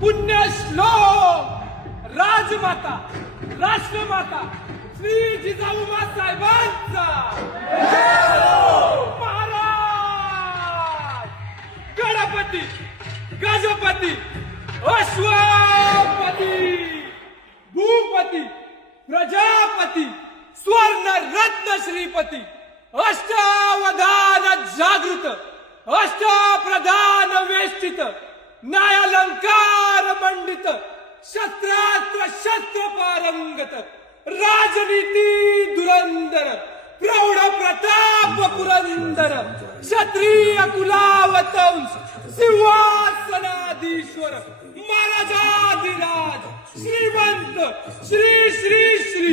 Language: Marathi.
पुण्यश्लोक राजमाता राष्ट्रमाता श्री जिजाऊ साहेबांचा महाराज गणपती गजपती अश्वपती भूपती प्रजापती स्वर्ण रत्न श्रीपती अष्टावधान जागृत अष्टप्रधान वेष्टित न्यायालंकार मंडित शस्त्रास्त्र शस्त्र पारंगत राजनीती धुरंधर प्रौढ प्रताप पुरंदर क्षत्रिय कुलावतंस सिंहासनाधीश्वर महाराजाधिराज श्रीमंत श्री श्री श्री